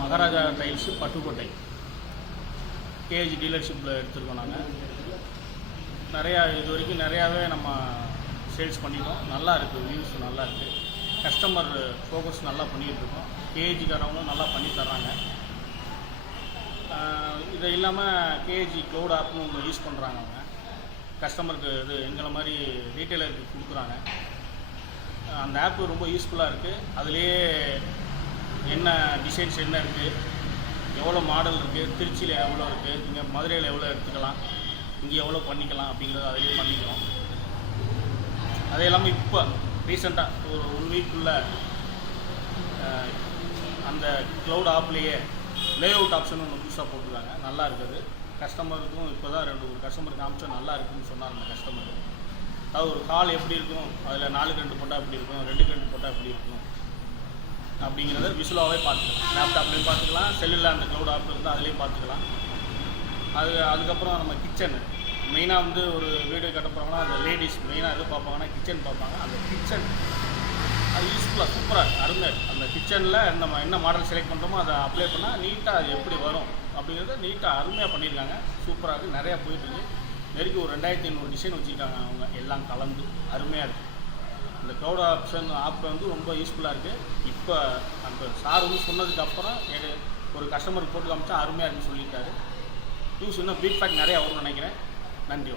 Maharaja tiles Pattukkottai KG டீலர்ஷிப்பில் எடுத்துருக்கோம். நாங்கள் நிறையா இது வரைக்கும் நிறையாவே நம்ம சேல்ஸ் பண்ணிட்டோம். நல்லா இருக்குது, வியூஸ் நல்லா இருக்குது, கஸ்டமர் ஃபோக்கஸ் நல்லா பண்ணிகிட்ருக்கோம். கேஜிக்காரவங்களும் நல்லா பண்ணி தர்றாங்க. இது இல்லாமல் கேஜி க்ளவுட் ஆப்னு ஒன்று யூஸ் பண்ணுறாங்க. அவங்க கஸ்டமருக்கு இது எங்களை மாதிரி ரீட்டைலருக்கு கொடுக்குறாங்க. அந்த ஆப்பு ரொம்ப யூஸ்ஃபுல்லாக இருக்குது. அதுலேயே என்ன டிசைன்ஸ் என்ன இருக்குது, எவ்வளோ மாடல் இருக்குது, திருச்சியில் எவ்வளோ இருக்குது, இங்கே மதுரையில் எவ்வளோ எடுத்துக்கலாம், இங்கே எவ்வளோ பண்ணிக்கலாம் அப்படிங்கிறத அதிலே பண்ணிக்கிறோம். அது இல்லாமல் இப்போ ரீசெண்டாக ஒரு 1 வீக்குள்ளே அந்த க்ளவுட் ஆப்லேயே லேஅவுட் ஆப்ஷன் ஒன்று புதுசாக போட்டுருக்காங்க. நல்லா இருக்குது. கஸ்டமருக்கும் இப்போ தான் 2 கஸ்டமருக்கு காமிச்சா நல்லா இருக்குதுன்னு சொன்னார். அந்த கஸ்டமர் அதாவது ஒரு ஹால் எப்படி இருக்கும், அதில் 4க்கு 2 போட்டால் எப்படி இருக்கும், 2க்கு 2 போட்டால் எப்படி இருக்கும் அப்படிங்கிறத விசுவலாகவே பார்த்துக்கலாம். லேப்டாப்லேயும் பார்த்துக்கலாம், செல்லில் அந்த க்ளவுட் ஆப் இருந்தால் அதுலேயும் பார்த்துக்கலாம். அதுக்கப்புறம் நம்ம கிச்சனு மெயினாக வந்து ஒரு வீடு கட்ட போகிறாங்கன்னா அந்த லேடிஸ் மெயினாக எது பார்ப்பாங்கன்னா கிச்சன் பார்ப்பாங்க. அந்த கிச்சன் அது யூஸ்ஃபுல்லாக சூப்பராக இருக்குது, அருமையாக. அந்த கிச்சனில் நம்ம என்ன மாடல் செலக்ட் பண்ணுறோமோ அதை அப்ளை பண்ணால் நீட்டாக அது எப்படி வரும் அப்படிங்கிறத நீட்டாக அருமையாக பண்ணியிருக்காங்க. சூப்பராக இருக்குது. நிறையா போயிட்டுருக்கு. நெருக்கி ஒரு 2500 டிசைன் வச்சுருக்காங்க. அவங்க எல்லாம் கலந்து அருமையாக இருக்குது. இந்த க்ளவுட் ஆப்ஷன் ஆப் வந்து ரொம்ப யூஸ்ஃபுல்லாக இருக்குது. இப்போ அந்த சார் வந்து சொன்னதுக்கப்புறம் ஒரு கஸ்டமருக்கு போட்டு காமிச்சா அருமையாக இருக்குன்னு சொல்லியிருக்காரு. நியூஸ் இன்னும் ஃபீட்பேக் நிறையா வரும்னு நினைக்கிறேன். நன்றி.